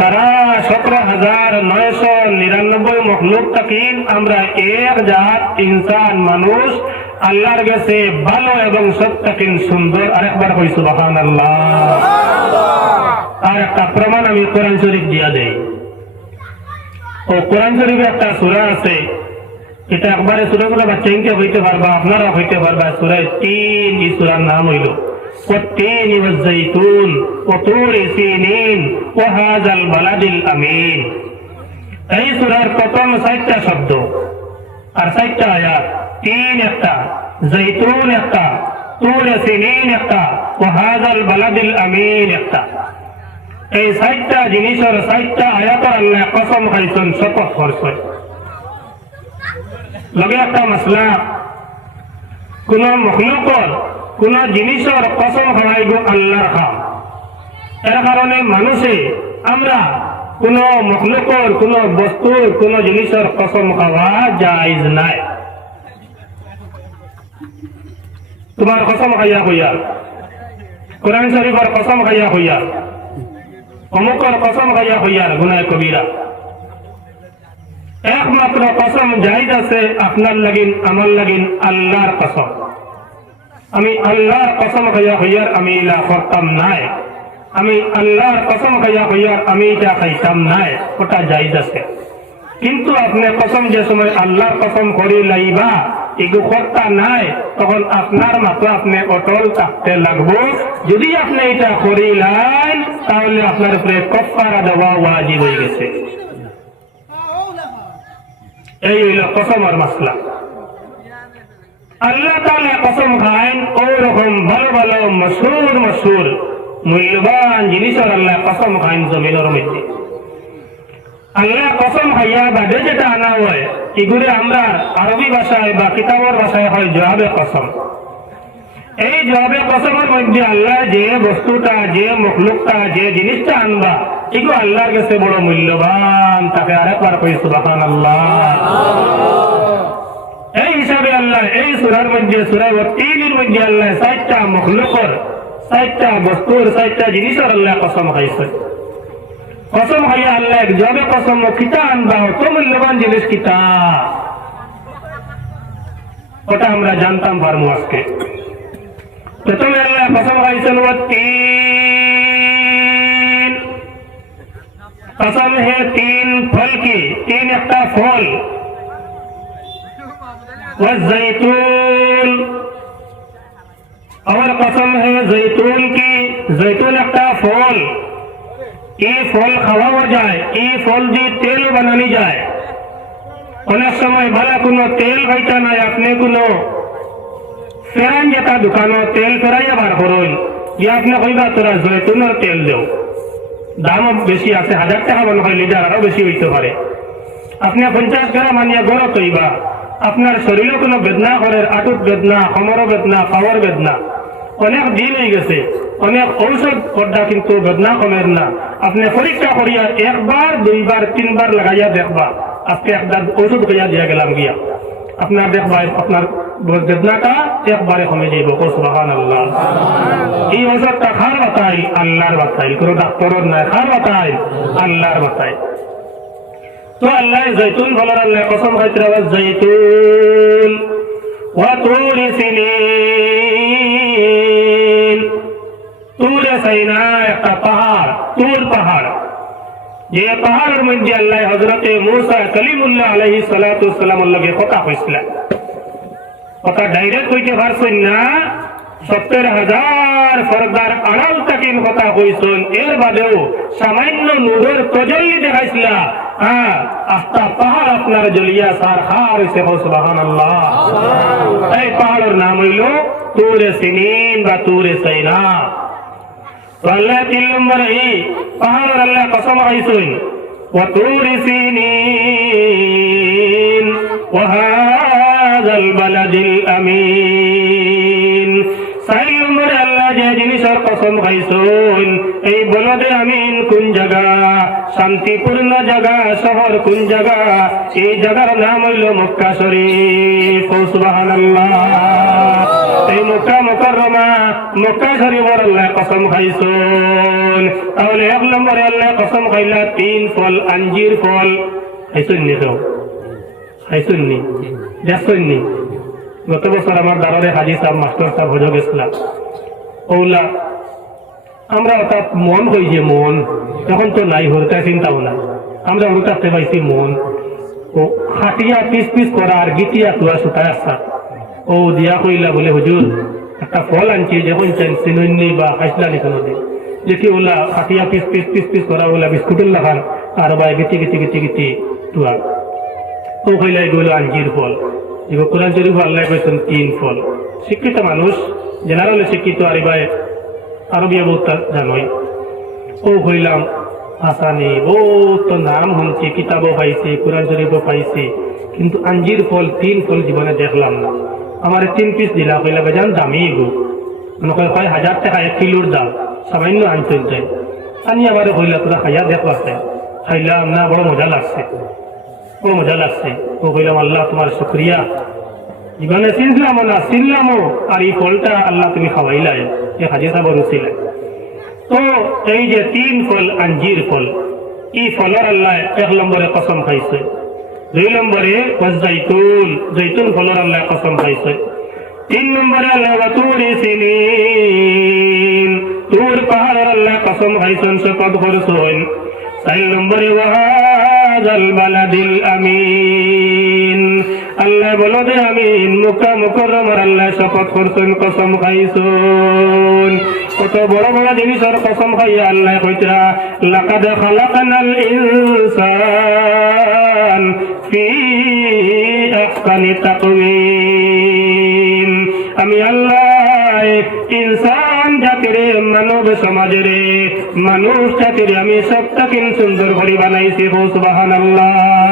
সারা সতেরো হাজার নয়শ নিরানব্বই মখলুক তাকিন। আমরা এক জাত ইনসান মানুষ। আল্লাহর ভালো এবং সুন্দর। আরেকবার আল্লাহ আর একটা প্রমাণ আমি কোরআন শরীফ দিয়া দেই। ও কোরআন শরীফে একটা সুরা আছে। এটা একবারে সুরাগুলো বাচ্চাইকে হইতে পারবা আপনারা হইতে পারবা। সুরায় তিন ই সুরার নাম হইল ও তিন ইবাজ وطور سينين وهذا البلد الأمين এই সুরার প্রথম সাতটা শব্দ আর সাতটা আয়াত তিন একটা জৈতুন একটা তুর সিনিন একটা ওয়াহাদাল বালাদিল আমিন একটা এই সাতটা জিনিসের সাতটা আয়াত আল্লাহ কসম খাইছেন শপথ করছেন লগে একটা মাসলা কোন মখলুকর কোন জিনিসের কসম খাওয়াইব আল্লাহর খাম এর কারণে মানুষে আমরা কোন মখলুকর, কোন বস্তুর, কোন জিনিসের কসম খাওয়া জায়জ নাই। তোমার কসম খাইয়া হইয়া, কোরআন শরীফের কসম খাইয়া হইয়া, অমুকর কসম খাইয়া হইয়া গুনায় কবিরা। একমাত্র কসম জাহিদ আছে আপনার লাগিন, আমার লাগিন আল্লাহর কসম। আমি আল্লাহর কসম খাইয়া হইয়ার আমি ইলা করতাম নাই। আমি আল্লাহর কসম খাইয়া হইয়ার আমি এটা খাইতাম নাই, ওটা জাহিদ আছে। কিন্তু আপনি কসম যে সময় আল্লাহর কসম করি লাইবা নাই, তখন আপনার আপনি অটল থাকতে লাগবো। যদি আপনি এটা করিলেন, তাহলে আপনার উপরে দেওয়া ওয়াজিব হয়ে গেছে। এই হইল কসমের মাসলা। আল্লাহ তাআলা কসম খান ওই রকম ভালো ভালো মশহুর মশহুর মূল্যবান জিনিসের আল্লাহ কসম খান জমিনের মধ্যে আল্লাহ কসম খাইয়া বাদে যেটা আনা হয় এগুলি আমরা আরবি ভাষায় বা কিতাবের ভাষায় হয় জবাবে কসম। এই জবাবে কসমের মধ্যে আল্লাহ যে বস্তুটা, যে মখলুকটা, যে জিনিসটা আনবা এগুলো আল্লাহর কাছে বড় মূল্যবান, তাকে আরেকবার কই সুবাহান আল্লাহ এই হিসাবে আল্লাহ এই সুরার মধ্যে তিনের মধ্যে আল্লাহ সাতটা মখলুকর চারটা বস্তুর চারটা জিনিসের আল্লাহ কসম খাইছে। কসম খাইয়া আল্লাহ একজনে কসম কিতা আনবা অত মূল্যবান জিনিস কিতা ওটা আমরা জানতাম পারব আজকে। প্রথমে আল্লাহ কসম খাইছেন তিন। কসম হে তিন ফল কি? তিন একটা ফল। জৈতুন और कसम है जैतून की जैतून একটা ফল এই ফল খাওয়াও যায় এই ফল দিয়ে তেল বানানি যায় অনেক সময় ভালো কোনো তেল খাইতা নাই আপনি কোনো ফেরান যেটা দোকানো তেল ফেরাইয়া বার করুন যে আপনি কইবা তোরা জৈতুনের তেল দেও দামও বেশি আছে হাজার টাকা মনে হয় লিটার আরো বেশি হইতে পারে আপনি পঞ্চাশ গ্রাম আনিয়া গড় তৈবা আপনার শরীরে কোনো বেদনা করে আটুক বেদনা সমর বেদনা পাওয়ার বেদনা। অনেক দিন হয়ে গেছে। অনেক ঔষধ পড্ডা কিন্তু বেদনা কমের না। আপনি পরীক্ষা করিয়া একবার দুইবার তিনবার লাগাইয়া দেখবা। আজকে একবার ঔষধ করিয়া দিয়া গেলাম গিয়া। আপনার দেখবা আপনার বেদনাটা একবারে কমে যাইব ও আল্লাহ এই ঔষধটা খার বাতাই আল্লাহর বাতাই। কোনো ডাক্তারের নাই খার বাতাই আল্লাহর বাতাই। তো আল্লাহ জৈতুন বলার আল্লাহ কসম খাইতে আবার জৈতুন وطور سنين তুরে সাইনা একটা পাহাড় তুর পাহাড় যে পাহাড়ের মধ্যে আল্লাহ হজরতে মুসা কলিমুল্লাহ আলহি সালাতামের লগে কথা হয়েছিল কথা ডাইরেক্ট হইতে পারছেন না সত্তর হাজার ফরদার আড়াল তাকিন কথা কইছেন এর বাদেও সামান্য নূরের তজল্লি দেখাইছিল হ্যাঁ আস্তা পাহাড় আপনার জলিয়া সার হার হইছে সুবাহান আল্লাহ এই পাহাড়ের নাম হইল তুরে সিনিন বা তুরে সাইনা তো আল্লাহ তিন নম্বরে এই পাহাড়ের আল্লাহ কসম খাইছেন وطور سينين وهذا البلد الأمين কসম খাইছেন এই বলদে আমিন কোন জায়গা শান্তিপূর্ণ জায়গা শহর কোন জায়গা এই জায়গার নাম হইল মক্কা শরীফ। সুবহানাল্লাহ। এই মক্কা মুকাররমা, মক্কা শরীফর আল্লাহ কসম খাইছুন তাহলে এক নম্বরে আল্লাহ কসম খাইলা তিন ফল, আঞ্জির ফল। খাইছুন নি তো? খাইছুন নি? দেখছুন নি? গত বছর আমার দাঁড়ারে হাজি সাহেব, মাস্টার সাহেব হজো গেছিলাম ওলা আমরা অর্থাৎ মন হই যে মন তখন তো নাই হরতা চিন্তাও না আমরা উল্টাতে পাইছি মন। ও খাটিয়া পিস পিস করা আর গিটিয়া তুয়া সুতায় আসা ও দিয়া কইলা বলে, হুজুর, একটা ফল আনছি যখন চান সিনুন্নি বা হাসলানি কোনো দিন যেটি ওলা খাটিয়া পিস পিস পিস পিস করা ওলা বিস্কুটের লাখান আর বা গিটি গিটি গিটি গিটি তুয়া ও কইলা, এগুলো আঞ্জির ফল। এগুলো কোরআন শরীফ আল্লাহ কইছেন তিন ফল। শিক্ষিত মানুষ, জেনারেল শিক্ষিত আর এবার আরবিয়া বহুত জানই। ও হইলাম আসানি বহুত নাম শুনছি, কিতাবও পাইছি, কোরআন শরীফও পাইছি, কিন্তু আঞ্জির ফল, তিন ফল জীবনে দেখলাম না। আমার তিন পিস দিলা, কইলা, বেজান, দামি গো করে কয় হাজার টাকা, এক কিলোর দাম, সামান্য আনছেন চাই আনি আবার কইলা, তোরা খাইয়া দেখবাছে খাইলাম, না, বড় মজা লাগছে। বড় মজা লাগছে। ও কইলাম, আল্লাহ, তোমার শুক্রিয়া। জীবনে চিনলাম না, চিনলামও, আর এই ফলটা আল্লাহ তুমি খাওয়াইলাই। এ হাজি সাহেব রুচিলে তো এই যে তিন ফল আঞ্জির ফল, এই ফলের আল্লাহ এক নম্বরে কসম খাইছে। দুই নম্বরে জৈতুন জৈতুন ফলের আল্লাহ কসম খাইছে। তিন নম্বরে আল্লাহ তুরি তুর পাহাড়ের আল্লাহ কসম খাইছেন শপথ করছেন চার নম্বরে ওয়াহাজাল বালাদিল আমিন। আল্লাহ বলো দে আমিন মুকা মুকরমর আল্লাহ শপথ করছেন কসম খাইছুন কত বড় বড় জিনিসের কসম খাইয়া আল্লাহ কইতরা, লাকাদ খালাকানাল ইনসান ফি আহসানি তাকওয়িম। আমি আল্লাহ, ইনসান জাতিরে, মানব সমাজের, মানুষ জাতিরে, আমি সবটাকে সুন্দর করে বানাইছি। সুবহানাল্লাহ।